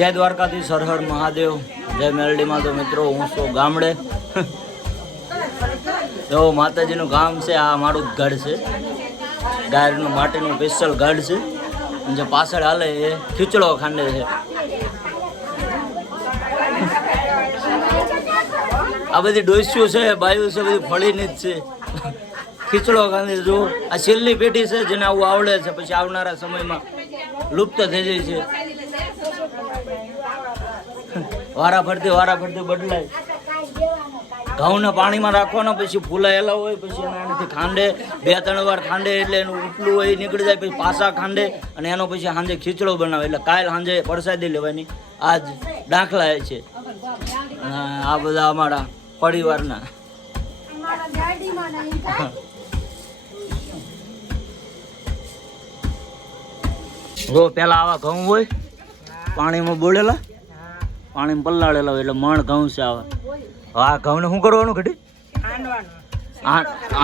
જય દ્વારકાધીશ, હર હર મહાદેવ, જય મેલડીમાં. તો મિત્રો હું છું ગામડે. જો માતાજીનું ગામ છે, આ મારું ગઢ છે, ગાયનું માટીનું સ્પેશિયલ ગઢ છે. અને જે પાછળ હાલે એ ખીચડો ખાંડે છે. આ બધી ડોસ્યું છે, બાયું છે, બધી ફળીની જ છે. ખીચડો ખાંડે જો આ છેલ્લી પેઢી છે જેને આવું આવડે છે, પછી આવનારા સમયમાં લુપ્ત થઈ જાય છે. વારા ફરતી બદલાય. ઘઉંને પાણીમાં રાખવાના, પછી ફૂલાયેલા હોય, પછી એનાથી ખાંડે 2-3 વાર ખાંડે એટલે એનું ઉપલું હોય નીકળી જાય, પછી પાછા ખાંડે અને એનો પછી સાંજે ખીચડો બનાવે. એટલે કાલ સાંજે પ્રસાદી લેવાની, આજ દાખલા છે. આ બધા અમારા પરિવારના. જો પેલા આવા ઘઉં હોય પાણીમાં બોળેલા, પાણીમાં પલાળેલા હોય એટલે મણ ઘઉં છે આવા. આ ઘઉંને શું કરવાનું ઘડી?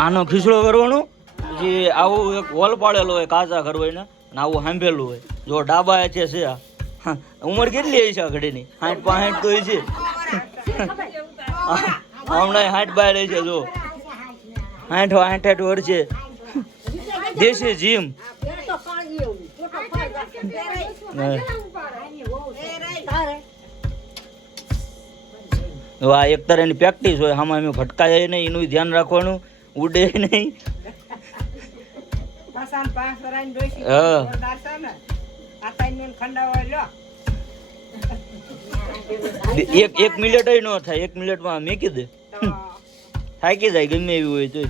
આનો ખીચડો કરવાનો. પછી આવું એક હોલ પાડેલો હોય કાચા ખરવાઈને, અને આવું સાંભેલું હોય. જો ડાબા છે આ ઉંમર કેટલી છે ઘડીની? 60-65 તો છે. હમણાં 60 બહાર છે. જો 60 વર્ષે દેશી જીમ. આ એક તરહની પ્રેક્ટિસ હોય. આમાં અમે ભટકા જાય નહીં, એનું ધ્યાન રાખવાનું, ઉડે નહીં. એક મિનિટ ન થાય, 1 મિનિટમાં મેકી દે. થાકી જાય ગમે એવી હોય તો.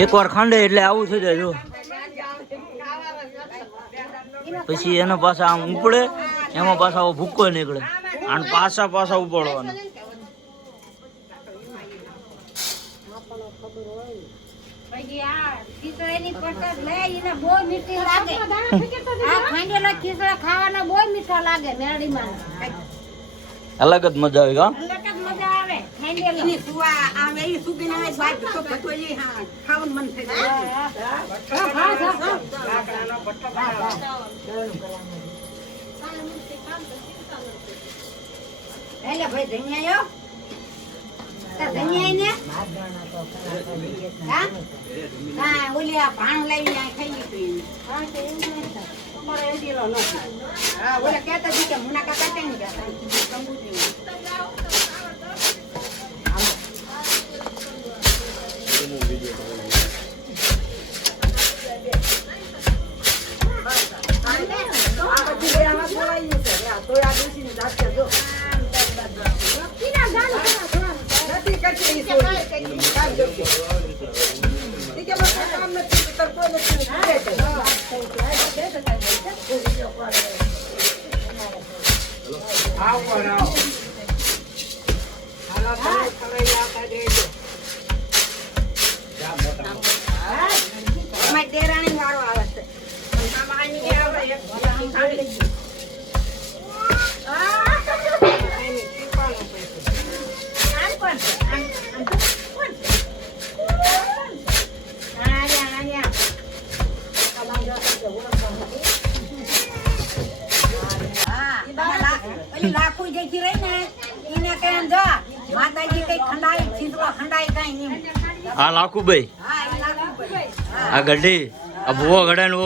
એક વાર ખાંડે એટલે આવું થઈ જાય. જો પછી એના પાછા આમ ઉપડે, એમાં પાછા ભૂકો નીકળે, અને પાછા ઉપાડવાના. અલગ જ મજા આવે. આ લાખુભાઈ, આ ગઢી, આ ભૂવો ગઢા નો.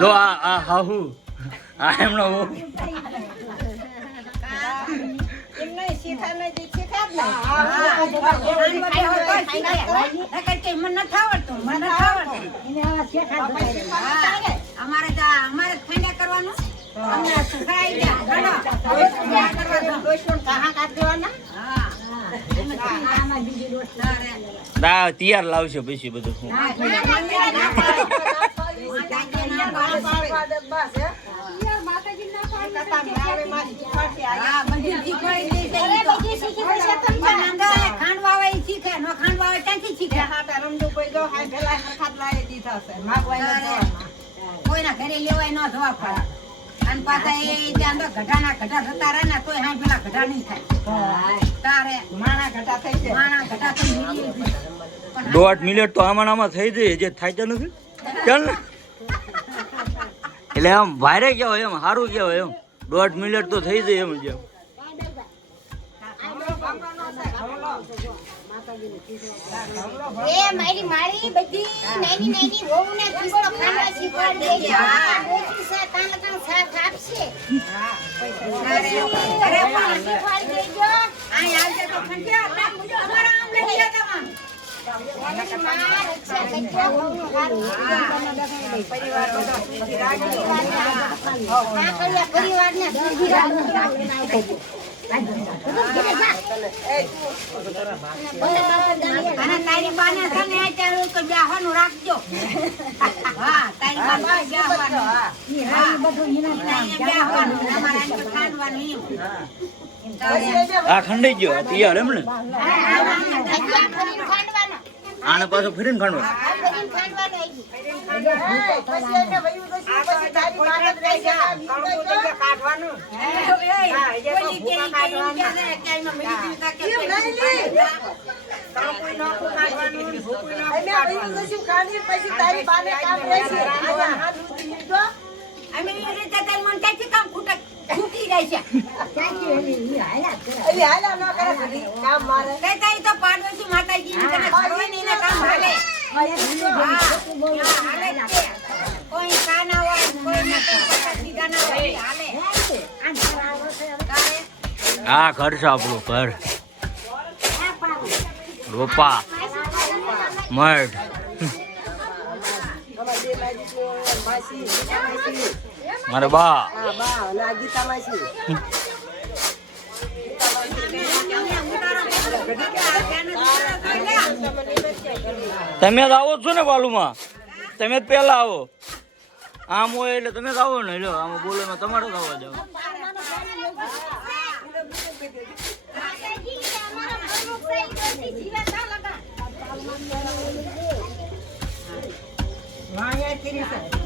જો આ હાહુ, આ એમનો તૈયાર લાવશે પછી બધું. નથી કોઈના ઘરે લેવાય ન જવા પડે અને પાછા એ ત્યાં તો ગઢાના ગઢા થતા રહે ને તોય હા પેલા ગઢા નહીં થાય તારે માણા ગઢા થઈ જાય માણા ગઢા થઈ જાય 1.5 મિનિટ તો આમાં થઈ જાય જે થાય છે નથી ચાલ ને એટલે આમ ભારે કહેવાય એમ સારું કહેવાય એમ 1.5 મિનિટ તો થઈ જાય એમ જેમ એ મારી મારી બધી નાની નાની વહુને કિસ્સો ખાવા શીખવાડી દેજે આ બેટી છે તાન લગન સાથ આપશે અરે પણ શીખવાડી દેજો આ આવજે તો ખંડિયા તાર મુજો અમારા આમ લઈ જતા માં રક્ષા કરજો વહુનું હારું પરિવાર બધો રાખજો આ કલ્યા પરિવારને સુખી રાખજો અને તારી બાને છે ને અત્યારે તો બેહવાનું રાખજો હા તારી બાને બેહવાનું હા બધું બેહવાનું અમારા તો ખાવાનું આ ખંડાઈ ગયો તૈયાર એમ ને અહીંયા ફરીને ખાંડવાનો આને પાછો ફરીને ખાંડવાનો આ ફરીને ખાંડવાનો પાડોશી માતાજી કામ હાલે કોઈ કાના હોય કોઈ સીધા ના હોય હાલે આ ઘર છે આપણું ઘર રોપા મઠ મારે બા તમે જ આવો છો ને બાલુમાં તમે જ પેલા આવો આમ હોય એટલે તમે જ આવો ને લો આમાં બોલો તમારે જ આવવા જાવ વાયા કરી